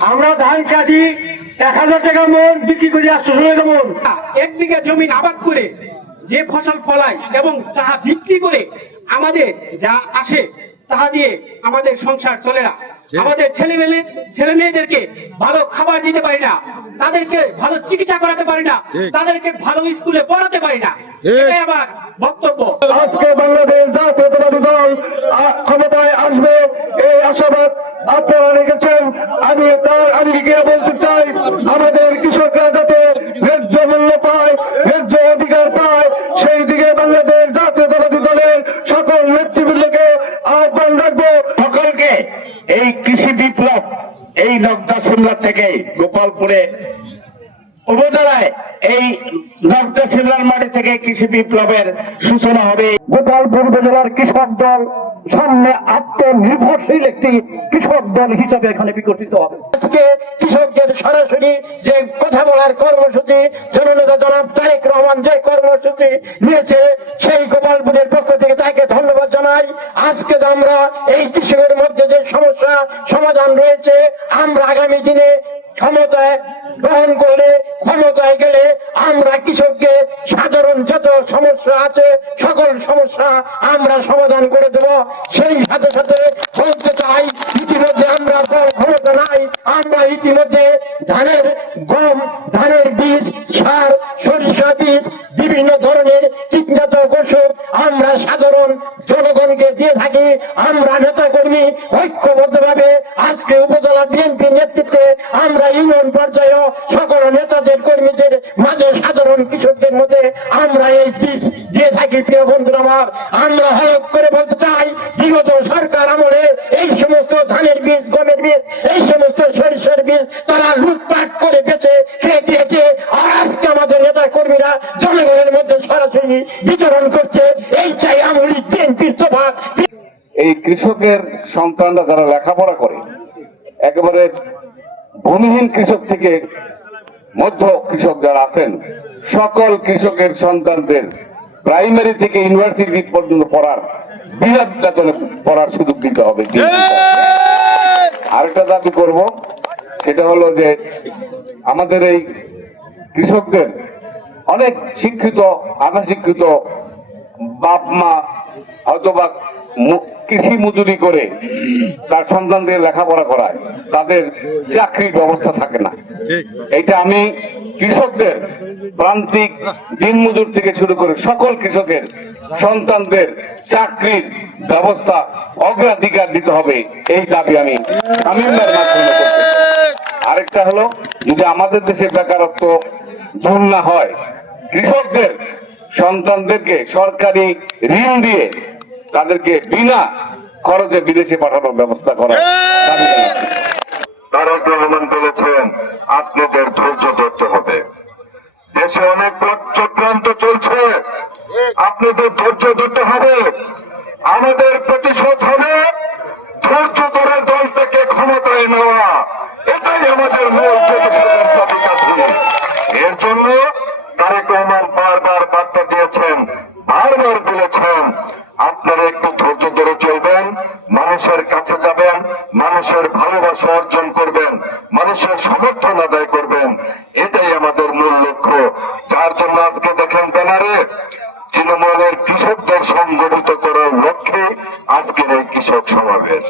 আমরা ধান কাটি এক হাজার টাকা মন বিক্রি করি আটশো টাকা মন। এক বিঘা জমি আবাদ করে যে ফসল ফলায় এবং তাহা বিক্রি করে আমাদের যা আসে তাহা দিয়ে আমাদের সংসার চলে না। আমাদের ছেলে মেয়ে ছেলে মেয়েদেরকে ভালো খাবার দিতে পারি না তাদেরকে ভালো চিকিৎসা করাতে পারি না তাদেরকে ভালো স্কুলে পড়াতে পারি না। এটাই আমার বক্তব্য। আজকে বাংলাদেশ জাতীয়তাবাদী দল আ- ক্ষমতায় আসবে এই আশাবাদ আপনারা রেখেছেন আমি তার আমি গিয়ে বলতে চাই আমাদের কৃষকরা যাতে ন্যায্য মূল্য পায় ন্যায্য অধিকার পায় সেই দিকে বাংলাদেশ জাতীয়তাবাদী দলের সকল নেতৃবৃন্দকে আহ্বান রাখব। সকলকে এই কৃষি বিপ্লব এই নগদা সিমলা থেকে গোপালপুরে উপজেলায় এই নগদা সিমলার মাটি থেকে কৃষি বিপ্লবের সূচনা হবে। গোপালপুর উপজেলার কৃষক দল সামনে আত্মনির্ভরশীল একটি কৃষক দল হিসাবে এখানে বিকশিত হবে। আজকে কৃষকদের সরাসরি যে কথা বলার কর্মসূচি, জননেতা জনাব তারেক রহমান যে কর্মসূচি নিয়েছে, সেই গোপালপুরের পক্ষ থেকে তাকে ধন্যবাদ জানাই। আজকে আমরা এই কৃষকের মধ্যে যে সমস্যা, সমাধান রয়েছে, আমরা আগামী দিনে ক্ষমতায় গ্রহণ করলে, ক্ষমতায় গেলে আমরা কৃষককে সাধারণ যত সমস্যা আছে, সকল সমস্যা আমরা সমাধান করে দেব। সেই সাথে সাথে বলতে চাই, ইতিমধ্যে আমরা ক্ষমতা নাই, আমরা ইতিমধ্যে ধানের গম, ধানের বীজ, সার, সরিষা বীজ, বিভিন্ন ধরনের কীটনাশক ওষুধ আমরা সাধারণ জনগণকে দিয়ে থাকি, আমরা নেতা কর্মী ঐক্যবদ্ধভাবে আজকে উপজেলা বিএনপির নেতৃত্বে আমরা ইউনিয়ন পর্যায়ে সকল নেতাদের, কর্মীদের মাঝে সাধারণ কৃষকদের মধ্যে আমরা এই বীজ দিয়ে থাকি, প্রিয় বন্ধুরা আমার। আমরা হলক করে বলতে চাই, বিগত সরকার আমলে এই সমস্ত ধানের বীজ, গমের বীজ, এই সমস্ত সরিষার বীজ তারা লুটপাট করে বেঁচে, খেয়ে দিয়েছে। আর আজকে আমাদের নেতা কর্মীরা জনগণের সরাসরি বিতরণ করছে। এই চাই আমলি বিএনপির এই কৃষকের সন্তানরা যারা লেখাপড়া করে একেবারে ভূমিহীন কৃষক থেকে মধ্য কৃষক যারা আছেন সকল কৃষকের সন্তানদের প্রাইমারি থেকে ইউনিভার্সিটি পর্যন্ত পড়ার বেতনে পড়ার সুযোগ দিতে হবে। আরেকটা দাবি করব সেটা হলো যে আমাদের এই কৃষকদের অনেক শিক্ষিত আধা শিক্ষিত বাপ মা হয়তোবা কৃষি মজুরি করে তার সন্তানদের লেখাপড়া করায়। তাদের চাকরির ব্যবস্থা থাকে না। এটা আমি কৃষকদের প্রান্তিক দিনমজুর থেকে শুরু করে সকল কৃষকের সন্তানদের চাকরির ব্যবস্থা অগ্রাধিকার দিতে হবে। এই দাবি আমি আরেকটা হলো যদি আমাদের দেশে বেকারত্ব দূর না হয় কৃষকদের সন্তানদেরকে সরকারি ঋণ দিয়ে তাদেরকে বিনা খরচে বিদেশে পাঠানোর ব্যবস্থা করা। তারেক রহমান বলেছেন আপনাদের ধৈর্য ধরতে হবে। দেশে অনেক চক্রান্ত চলছে আপনাদের ধৈর্য ধরতে হবে। আমাদের প্রতিশোধ হবে ধৈর্য মানুষের ভালোবাসা অর্জন করবেন, মানুষের সমর্থন আদায় করবেন, এটাই আমাদের মূল লক্ষ্য। যার জন্য আজকে দেখেন ব্যানারে তৃণমূলের কৃষকদের সংগঠিত করার লক্ষ্যে আজকের এই কৃষক সমাবেশ।